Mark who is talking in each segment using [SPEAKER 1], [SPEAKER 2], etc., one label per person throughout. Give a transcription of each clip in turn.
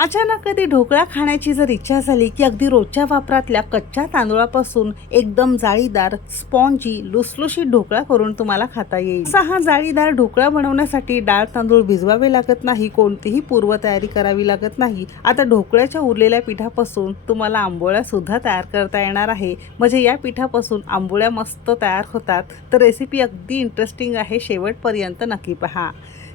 [SPEAKER 1] अचानक कधी ढोकळा खाण्याची जर इच्छा झाली की अगदी रोजच्या वापरातल्या कच्च्या तांदूळापासून एकदम जाळीदार स्पॉन्जी लुसलुशीत ढोकळा करून तुम्हाला खाता येईल. असा हा जाळीदार ढोकळा बनवण्यासाठी डाळ तांदूळ भिजवावे लागत नाही कोणतीही पूर्वतयारी करावी लागत नाही. आता ढोकळ्याच्या उरलेल्या पिठापासून तुम्हाला आंबोळ्या सुद्धा तयार करता येणार आहे. म्हणजे या पिठापासून आंबोळ्या मस्त तयार होतात. तर रेसिपी अगदी इंटरेस्टिंग आहे. शेवटपर्यंत नक्की पहा.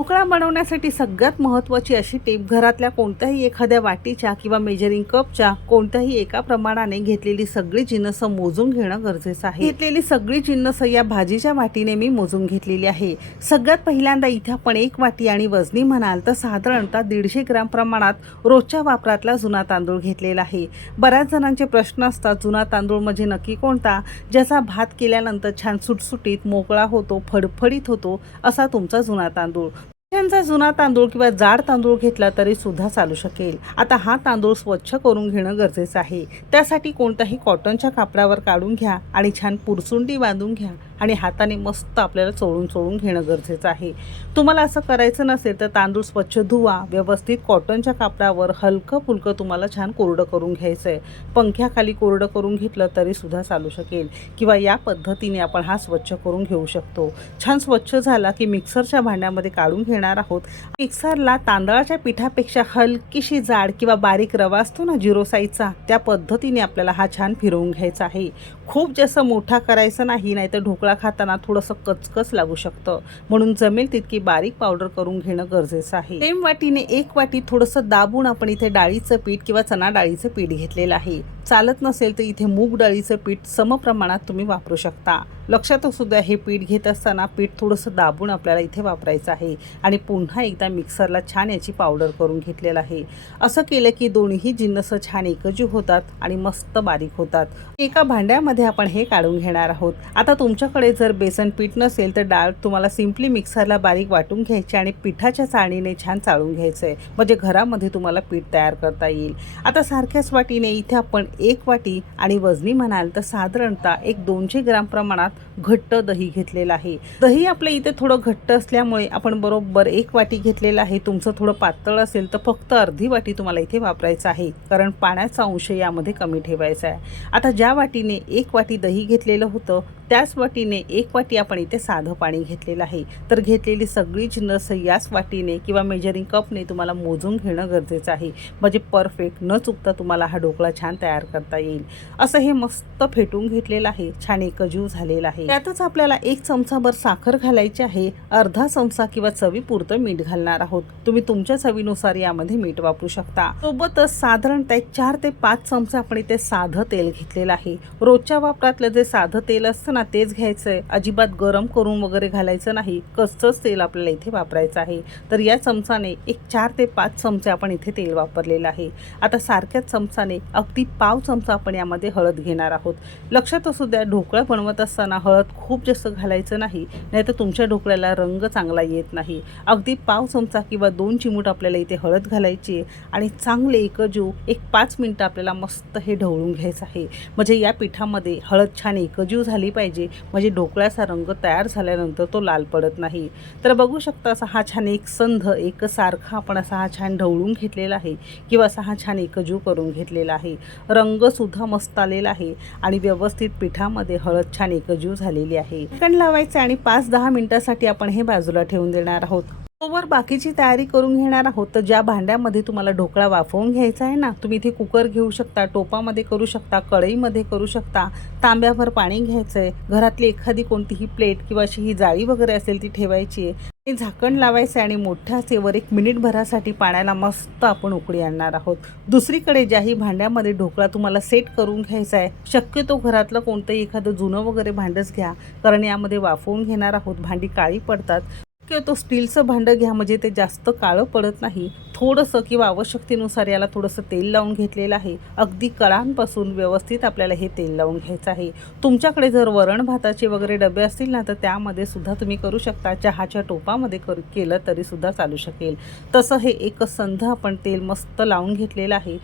[SPEAKER 1] ढोकळा बनवण्यासाठी सगळ्यात महत्त्वाची अशी टीप घरातल्या कोणत्याही एखाद्या वाटीच्या किंवा मेजरिंग कपच्या कोणत्याही एका प्रमाणाने घेतलेली सगळी जिन्नस मोजून घेणं गरजेचं आहे. घेतलेली सगळी जिन्नस या भाजीच्या वाटीने मी मोजून घेतलेली आहे. सगळ्यात पहिल्यांदा इथे आपण एक वाटी आणि वजनी म्हणाल तर साधारणतः दीडशे ग्राम प्रमाणात रोजच्या वापरातला जुना तांदूळ घेतलेला आहे. बऱ्याच जणांचे प्रश्न असतात जुना तांदूळ म्हणजे नक्की कोणता? ज्याचा भात केल्यानंतर छान सुटसुटीत मोकळा होतो फडफडीत होतो असा तुमचा जुना तांदूळ. त्यांचा जुना तांदूळ किंवा जाड तांदूळ घेतला तरी सुद्धा चालू शकेल. आता हा तांदूळ स्वच्छ करून घेणं गरजेचं आहे. त्यासाठी कोणताही कॉटनच्या कापडावर काढून घ्या आणि छान पुरसुंडी बांधून घ्या. आणि हाताने मस्त आपल्याला चोळून चोळून घेणं गरजेचं आहे. तुम्हाला असं करायचं नसेल तर तांदूळ स्वच्छ धुवा व्यवस्थित कॉटनच्या कापडावर हलकं फुलकं तुम्हाला छान कोरडं करून घ्यायचं आहे. पंख्याखाली कोरडं करून घेतलं तरी सुद्धा चालू शकेल. किंवा या पद्धतीने आपण हा स्वच्छ करून घेऊ शकतो. छान स्वच्छ झाला की मिक्सरच्या भांड्यामध्ये काढून घेणार आहोत. मिक्सरला तांदळाच्या पिठापेक्षा हलकीशी जाड किंवा बारीक रवा असतो ना जिरो साईजचा त्या पद्धतीने आपल्याला हा छान फिरवून घ्यायचा आहे. खूप जास्त मोठा करायचं नाही नाहीतर ढोकळा ढोकळा खाताना थोडंसं कचकच लागू शकतं. म्हणून जमेल तितकी बारीक पावडर करून घेणं गरजेचं आहे. सेम वाटीने एक वाटी थोडंसं दाबून आपण इथे डाळीचं पीठ किंवा चणा डाळीचं पीठ घेतलेलं आहे. चालत नसेल तर इथे मूग डाळीचं पीठ समप्रमाणात तुम्ही वापरू शकता. लक्षात असू द्या हे पीठ घेत असताना पीठ थोडंसं दाबून आपल्याला इथे वापरायचं आहे आणि पुन्हा एकदा मिक्सरला छान याची पावडर करून घेतलेलं आहे. असं केलं की दोन्ही जिन्नस छान एकजीव होतात आणि मस्त बारीक होतात. एका भांड्यामध्ये आपण हे काढून घेणार आहोत. आता तुमच्याकडे जर बेसन पीठ नसेल तर डाळ तुम्हाला सिम्पली मिक्सरला बारीक वाटून घ्यायची आणि पिठाच्या चाळणीने छान चाळून घ्यायचं आहे म्हणजे घरामध्ये तुम्हाला पीठ तयार करता येईल. आता सारख्याच वाटीने इथे आपण एक वाटी आणि वजनी म्हणाल तर साधारणतः एक दोनशे ग्राम प्रमाणात घट्ट दही घेतलेलं आहे. दही आपल्या इथे थोडं घट्ट असल्यामुळे आपण बरोबर एक वाटी घेतलेलं आहे. तुमचं थोडं पातळ असेल तर फक्त अर्धी वाटी तुम्हाला इथे वापरायचं आहे. कारण पाण्याचा अंश यामध्ये कमी ठेवायचा आहे. आता ज्या वाटीने एक वाटी दही घेतलेलं होतं त्याच वाटीने एक वाटी आपण इथे साधं पाणी घेतलेलं आहे. तर घेतलेली सगळी जिन्नस याच वाटीने किंवा मेजरिंग कपने तुम्हाला मोजून घेणं गरजेचं आहे. म्हणजे परफेक्ट न चुकता तुम्हाला हा ढोकळा छान तयार करता येईल. असं हे मस्त फेटून घेतलेलं आहे. छान एकजीव झालेला आहे. त्यातच आपल्याला एक चमचाभर साखर घालायची आहे. अर्धा चमचा किंवा चवीपुरतं मीठ घालणार आहोत. तुम्ही तुमच्या चवीनुसार यामध्ये मीठ वापरू शकता. सोबतच साधारणतः एक चार ते पाच चमचे आपण इथे साधं तेल घेतलेलं आहे. रोजच्या वापरातलं जे साधं तेल असतं ना तेच घ्यायचंय. अजिबात गरम करून वगैरे घालायचं नाही. कच्चंच तेल आपल्याला इथे वापरायचं आहे. तर या चमचाने एक चार ते पाच चमचे आपण इथे तेल वापरलेलं आहे. आता सारख्याच चमचाने अगदी पाव चमचा आपण यामध्ये हळद घेणार आहोत. लक्षात असू द्या ढोकळा बनवत असताना हळद हळद खूप जास्त घालायचं नाही नाहीतर तुमच्या ढोकळ्याला रंग चांगला येत नाही. अगदी पाव चमचा किंवा दोन चिमूट आपल्याला इथे हळद घालायची आणि चांगले एकजीव एक पाच मिनटं आपल्याला मस्त हे ढवळून घ्यायचं आहे. म्हणजे या पिठामध्ये हळद छान एकजीव झाली पाहिजे. म्हणजे ढोकळ्याचा रंग तयार झाल्यानंतर तो लाल पडत नाही. तर बघू शकता असा हा छान एक संध एकसारखा आपण असा हा छान ढवळून घेतलेला आहे किंवा असा हा छान एकजीव करून घेतलेला आहे. रंगसुद्धा मस्त आलेला आहे आणि व्यवस्थित पिठामध्ये हळद छान एकजीव झालेली आहे. चिकन लावायचं आणि पाच दहा मिनिटासाठी आपण हे बाजूला ठेवून देणार आहोत. तोवर बाकीची तयारी करून घेणार आहोत. तर ज्या भांड्यामध्ये तुम्हाला ढोकळा वाफवून घ्यायचा आहे ना तुम्ही इथे कुकर घेऊ शकता टोपामध्ये करू शकता कढईमध्ये करू शकता तांब्याभर पाणी घ्यायचं आहे घरातली एखादी कोणतीही प्लेट किंवा अशी ही जाळी वगैरे असेल ती ठेवायची आहे. हे झाकण लावायचं आणि मोठ्या सेवर एक मिनिटभरासाठी पाण्याला मस्त आपण उकळी आणणार आहोत. दुसरीकडे ज्याही भांड्यामध्ये ढोकळा तुम्हाला सेट करून घ्यायचा आहे शक्यतो घरातलं कोणतंही एखादं जुनं वगैरे भांडंच घ्या कारण यामध्ये वाफवून घेणार आहोत. भांडी काळी पडतात. किंवा तो स्टीलचं भांडं घ्या म्हणजे ते जास्त काळं पडत नाही. थोडंसं किंवा आवश्यकतेनुसार याला थोडंसं तेल लावून घेतलेलं आहे. अगदी कळांपासून व्यवस्थित आपल्याला हे तेल लावून घ्यायचं आहे. तुमच्याकडे जर वरण भाताचे वगैरे डबे असतील ना तर त्यामध्ये सुद्धा तुम्ही करू शकता. चहाच्या टोपामध्ये करू केलं तरी सुद्धा चालू शकेल. तसं हे एक संध आपण तेल मस्त लावून घेतलेलं आहे.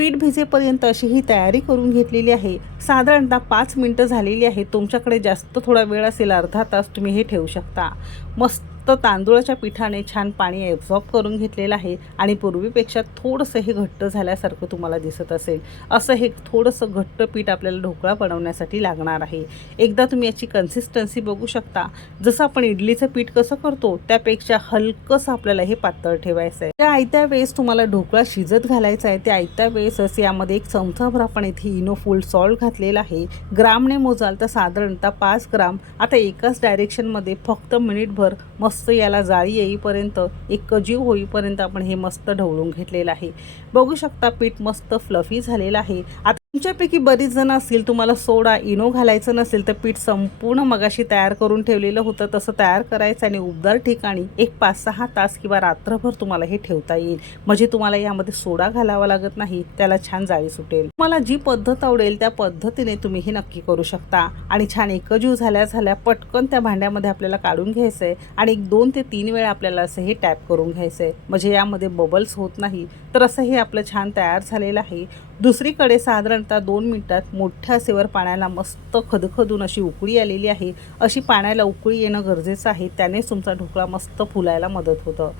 [SPEAKER 1] पीठ भिजेपर्यंत अशी ही तयारी करून घेतलेली आहे. साधारणतः पाच मिनटं झालेली आहे. तुमच्याकडे जास्त थोडा वेळ असेल अर्धा तास तुम्ही हे ठेवू शकता. मस्त तांदूळाच्या पिठाने छान पाणी ॲब्झॉर्ब करून घेतलेलं आहे आणि पूर्वीपेक्षा थोडंसं हे घट्ट झाल्यासारखं तुम्हाला दिसत असेल. असं हे थोडंसं घट्ट पीठ आपल्याला ढोकळा बनवण्यासाठी लागणार आहे. एकदा तुम्ही याची कन्सिस्टन्सी बघू शकता. जसं आपण इडलीचं पीठ कसं करतो त्यापेक्षा हलकंसं आपल्याला हे पातळ ठेवायचं आहे त्या आयत्या वेळेस तुम्हाला ढोकळा शिजत घालायचा आहे. त्या आयत्या वेळेसच यामध्ये एक चमचाभर आपण इथे इनो फुल सॉल्ट घातलेला आहे. ग्रामने मोजाल तर साधारणतः पाच ग्राम. आता एकाच डायरेक्शनमध्ये फक्त मिनिटभर मस्त याला जाळी येईपर्यंत एक कजीव होईपर्यंत आपण हे मस्त ढवळून घेतलेलं आहे. बघू शकता पीठ मस्त फ्लफी झालेलं आहे. आता तुमच्यापैकी बरीच जण असतील तुम्हाला सोडा इनो घालायचं नसेल तर पीठ संपूर्ण मगाशी तयार करून ठेवलेलं होतं. तसं तयार करायचं आणि उबदार ठिकाणी एक पाच सहा तास किंवा रात्रभर तुम्हाला हे ठेवता येईल. म्हणजे तुम्हाला यामध्ये सोडा घालावा लागत नाही त्याला छान जाळी सुटेल. तुम्हाला जी पद्धत आवडेल त्या पद्धतीने तुम्ही हे नक्की करू शकता. आणि छान एकजीव झाल्या झाल्या पटकन त्या भांड्यामध्ये आपल्याला काढून घ्यायचं आहे आणि एक दोन ते तीन वेळा आपल्याला असं हे टॅप करून घ्यायचं आहे म्हणजे यामध्ये बबल्स होत नाही. तर असं हे आपलं छान तयार झालेलं आहे. दुसरीकडे साधारणतः दोन मिनिटात मोठ्या सेवर पाण्याला मस्त खदखदून अशी उकळी आलेली आहे. अशी पाण्याला उकळी येणं गरजेचं आहे. त्यानेच तुमचा ढोकळा मस्त फुलायला मदत होतं.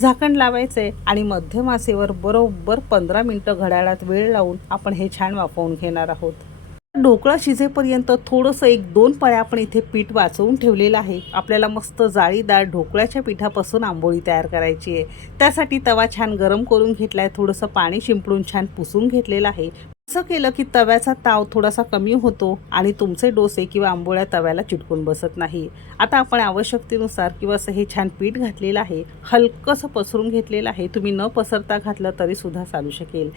[SPEAKER 1] झाकण लावायचं आहे आणि मध्यमासेवर बरोबर पंधरा मिनटं घड्याळात वेळ लावून आपण हे छान वाफवून घेणार आहोत. ढोकळा शिजेपर्यंत थोडंसं एक दोन पळ्या आपण इथे पीठ वाचवून ठेवलेलं आहे. आपल्याला मस्त जाळीदार ढोकळ्याच्या पिठापासून आंबोळी तयार करायची आहे. त्यासाठी तवा छान गरम करून घेतला आहे थोडंसं पाणी शिंपडून छान पुसून घेतलेलं आहे. असं केलं की तव्याचा ताव थोडासा कमी होतो आणि तुमचे डोसे किंवा आंबोळ्या तव्याला चिटकून बसत नाही. आता आपण आवश्यकतेनुसार किंवा असं हे छान पीठ घातलेलं आहे हलकंसं पसरून घेतलेलं आहे. तुम्ही न पसरता घातलं तरी सुद्धा चालू शकेल.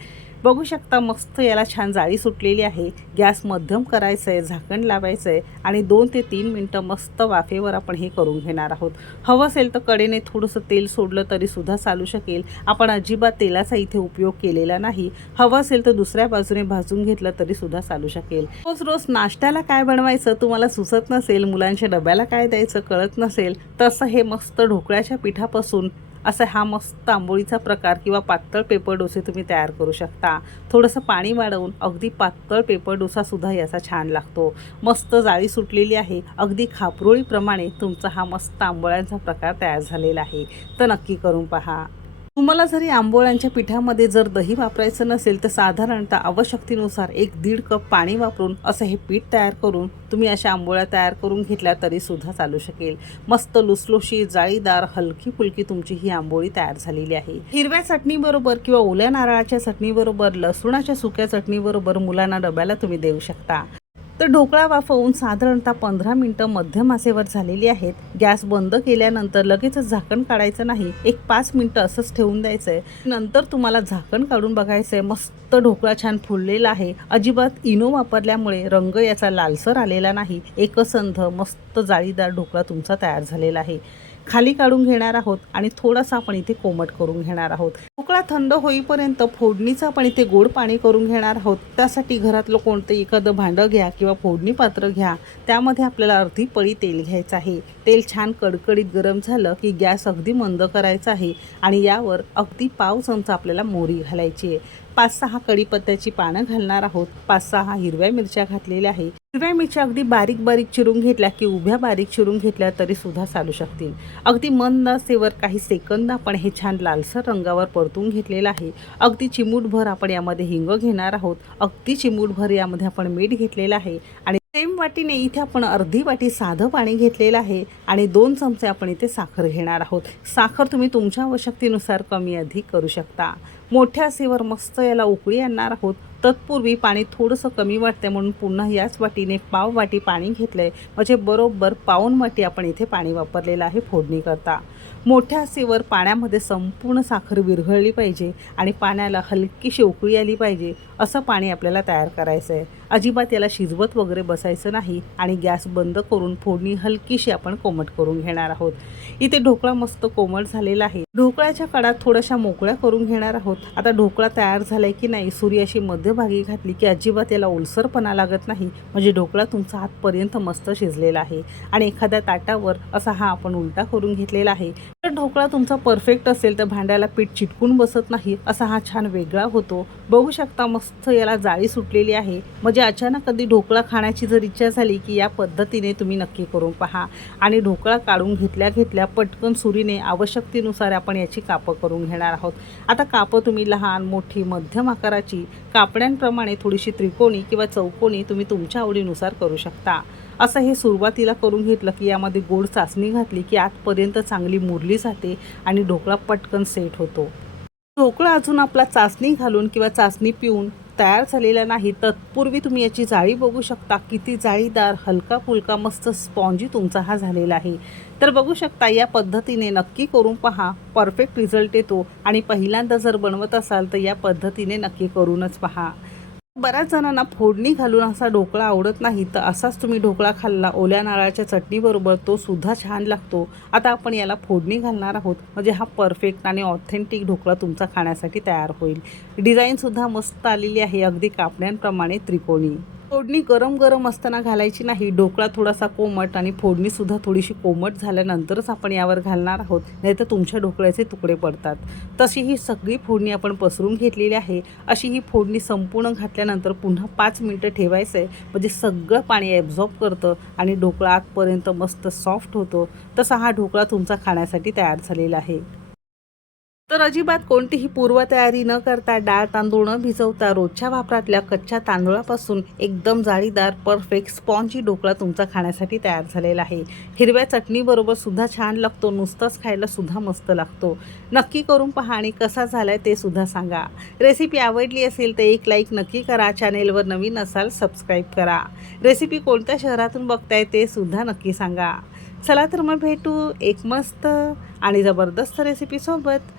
[SPEAKER 1] बघू शकता मस्त याला छान जाळी सुटलेली आहे. गॅस मध्यम करायचं आहे झाकण लावायचं आहे आणि दोन ते तीन मिनटं मस्त वाफेवर आपण हे करून घेणार आहोत. हवं असेल तर कडेने थोडंसं तेल सोडलं तरी सुद्धा चालू शकेल. आपण अजिबात तेलाचा इथे उपयोग केलेला नाही. हवं असेल तर दुसऱ्या बाजूने भाजून घेतलं तरी सुद्धा चालू शकेल. रोज रोज नाश्त्याला काय बनवायचं तुम्हाला सुचत नसेल. मुलांच्या डब्याला काय द्यायचं कळत नसेल. तसं हे मस्त ढोकळ्याच्या पिठापासून असा हा मस्त आंबोळीचा प्रकार किंवा पातळ पेपर डोसे तुम्ही तयार करू शकता. थोडंसं पाणी वाढवून अगदी पातळ पेपर डोसासुद्धा याचा छान लागतो. मस्त जाळी सुटलेली आहे. अगदी खापरोळीप्रमाणे तुमचा हा मस्त आंबोळ्यांचा प्रकार तयार झालेला आहे. तर नक्की करून पहा. तुम्हाला जरी आंबोळ्यांच्या पिठामध्ये जर दही वापरायचं नसेल तर साधारणतः आवश्यकतेनुसार एक दीड कप पाणी वापरून असं हे पीठ तयार करून तुम्ही अशा आंबोळ्या तयार करून घेतल्या तरी सुद्धा चालू शकेल. मस्त लुसलुशी जाळीदार हलकी फुलकी तुमची ही आंबोळी तयार झालेली आहे. हिरव्या चटणीबरोबर किंवा ओल्या नारळाच्या चटणीबरोबर लसूणाच्या सुक्या चटणीबरोबर मुलांना डब्याला तुम्ही देऊ शकता. तर ढोकळा वाफवून साधारणतः पंधरा मिनटं मध्यम आसेवर झालेली आहेत. गॅस बंद केल्यानंतर लगेचच झाकण काढायचं नाही. एक पाच मिनटं असंच ठेवून द्यायचं आहे नंतर तुम्हाला झाकण काढून बघायचं आहे मस्त ढोकळा छान फुललेला आहे. अजिबात इनो वापरल्यामुळे रंग याचा लालसर आलेला नाही. एकसंध मस्त जाळीदार ढोकळा तुमचा तयार झालेला आहे. खाली काढून घेणार आहोत आणि थोडासा आपण इथे कोमट करून घेणार आहोत. ढोकळा थंड होईपर्यंत फोडणीचं आपण इथे गोड पाणी करून घेणार आहोत. त्यासाठी घरातलं कोणतं एखादं भांडं घ्या किंवा फोडणी पात्र घ्या त्यामध्ये आपल्याला अर्धी पळी तेल घ्यायचं आहे. तेल छान कडकडीत गरम झालं की गॅस अगदी मंद करायचा आहे आणि यावर अगदी पाव चमचा आपल्याला मोहरी घालायची आहे. पाच सहा कढीपत्त्याची पानं घालणार आहोत. पाच सहा हिरव्या मिरच्या घातलेल्या आहे. हिरव्या मिरच्या अगदी बारीक बारीक चिरून घेतल्या की उभ्या बारीक चिरून घेतल्या तरी सुद्धा चालू शकतील. अगदी मंद असेवर काही सेकंद आपण हे छान लालसर रंगावर परतून घेतलेलं आहे. अगदी चिमूटभर आपण यामध्ये हिंग घेणार आहोत. अगदी चिमूटभर यामध्ये आपण मीठ घेतलेलं आहे. आणि सेम वाटीने इथे आपण अर्धी वाटी साधं पाणी घेतलेलं आहे. आणि दोन चमचे आपण इथे साखर घेणार आहोत. साखर तुम्ही तुमच्या आवश्यकतेनुसार कमी अधिक करू शकता. मोठ्या सेवर मस्त याला उकळी आणणार आहोत. तत्पूर्वी पाणी थोडंसं कमी वाटते म्हणून पुन्हा याच वाटीने पाव वाटी पाणी घेतलं आहे म्हणजे बरोबर पाऊन वाटी आपण इथे पाणी वापरलेलं आहे फोडणीकरता. मोठ्या सेवर पाण्यामध्ये संपूर्ण साखर विरघळली पाहिजे आणि पाण्याला हलकीशी उकळी आली पाहिजे असं पाणी आपल्याला तयार करायचं आहे. अजिबात याला शिजवत वगैरे बसायचं नाही आणि गॅस बंद करून फोडणी हलकीशी आपण कोमट करून घेणार आहोत. इथे ढोकळा मस्त कोमट झालेला आहे. ढोकळ्याच्या कडात थोड्याशा मोकळ्या करून घेणार आहोत. आता ढोकळा तयार झालाय की नाही सूर्य अशी मध्यभागी घातली की अजिबात याला ओलसरपणा लागत नाही. म्हणजे ढोकळा तुमचा आतपर्यंत मस्त शिजलेला आहे. आणि एखाद्या ताटावर असा हा आपण उलटा करून घेतलेला आहे. जर ढोकळा तुमचा परफेक्ट असेल तर भांड्याला पीठ चिटकून बसत नाही असा हा छान वेगळा होतो. बघू शकता मस्त याला जाळी सुटलेली आहे. म्हणजे अचानक कधी ढोकळा खाण्याची जर इच्छा झाली की या पद्धतीने तुम्ही नक्की करून पहा. आणि ढोकळा काढून घेतल्या घेतल्या पटकन सुरीने आवश्यकतेनुसार आपण याची कापं करून घेणार आहोत. आता कापं तुम्ही लहान मोठी मध्यम आकाराची कापड्यांप्रमाणे थोडीशी त्रिकोणी किंवा चौकोनी तुम्ही तुमच्या आवडीनुसार करू शकता. असं हे सुरुवातीला करून घेतलं की यामध्ये गोड चाचणी घातली की आतपर्यंत चांगली मुरली जाते आणि ढोकळा पटकन सेट होतो. ढोकळा अजून आपला चाचणी घालून किंवा चाचणी पिऊन तयार झालेला नाही तत्पूर्वी तुम्ही याची जाळी बघू शकता. किती जाळीदार हलका फुलका मस्त स्पॉन्जी तुमचा हा झालेला आहे. तर बघू शकता या पद्धतीने नक्की करून पहा. परफेक्ट रिझल्ट येतो आणि पहिल्यांदा जर बनवत असाल तर या पद्धतीने नक्की करूनच पहा. बऱ्याच जणांना फोडणी घालून असा ढोकळा आवडत नाही तर असाच तुम्ही ढोकळा खाल्ला ओल्या नारळाच्या चटणीबरोबर तो सुद्धा छान लागतो. आता आपण याला फोडणी घालणार आहोत. म्हणजे हा परफेक्ट आणि ऑथेंटिक ढोकळा तुमचा खाण्यासाठी तयार होईल. डिझाईनसुद्धा मस्त आलेली आहे अगदी कापण्यांप्रमाणे त्रिकोणी. फोडणी गरम गरम असताना घालायची नाही. ढोकळा थोडासा कोमट आणि फोडणीसुद्धा थोडीशी कोमट झाल्यानंतरच आपण यावर घालणार आहोत. नाहीतर तुमच्या ढोकळ्याचे तुकडे पडतात. तशी ही सगळी फोडणी आपण पसरून घेतलेली आहे. अशी ही फोडणी संपूर्ण घातल्यानंतर पुन्हा पाच मिनटं ठेवायचं आहे म्हणजे सगळं पाणी ॲब्झॉर्ब करतं आणि ढोकळा आतपर्यंत मस्त सॉफ्ट होतो. तसा हा ढोकळा तुमचा खाण्यासाठी तयार झालेला आहे. तर अजिबात कोणतीही पूर्वतयारी न करता डाळ तांदूळ न भिजवता रोजच्या वापरातल्या कच्च्या तांदूळापासून एकदम जाळीदार परफेक्ट स्पॉन्जी ढोकळा तुमचा खाण्यासाठी तयार झालेला आहे. हिरव्या चटणीबरोबर सुद्धा छान लागतो नुसताच खायला सुद्धा मस्त लागतो. नक्की करून पहा आणि कसा झालाय ते सुद्धा सांगा. रेसिपी आवडली असेल तर एक लाईक नक्की करा चॅनेलवर नवीन असाल सबस्क्राईब करा. रेसिपी कोणत्या शहरातून बघताय ते सुद्धा नक्की सांगा. चला तर मग भेटू एक मस्त आणि जबरदस्त रेसिपीसोबत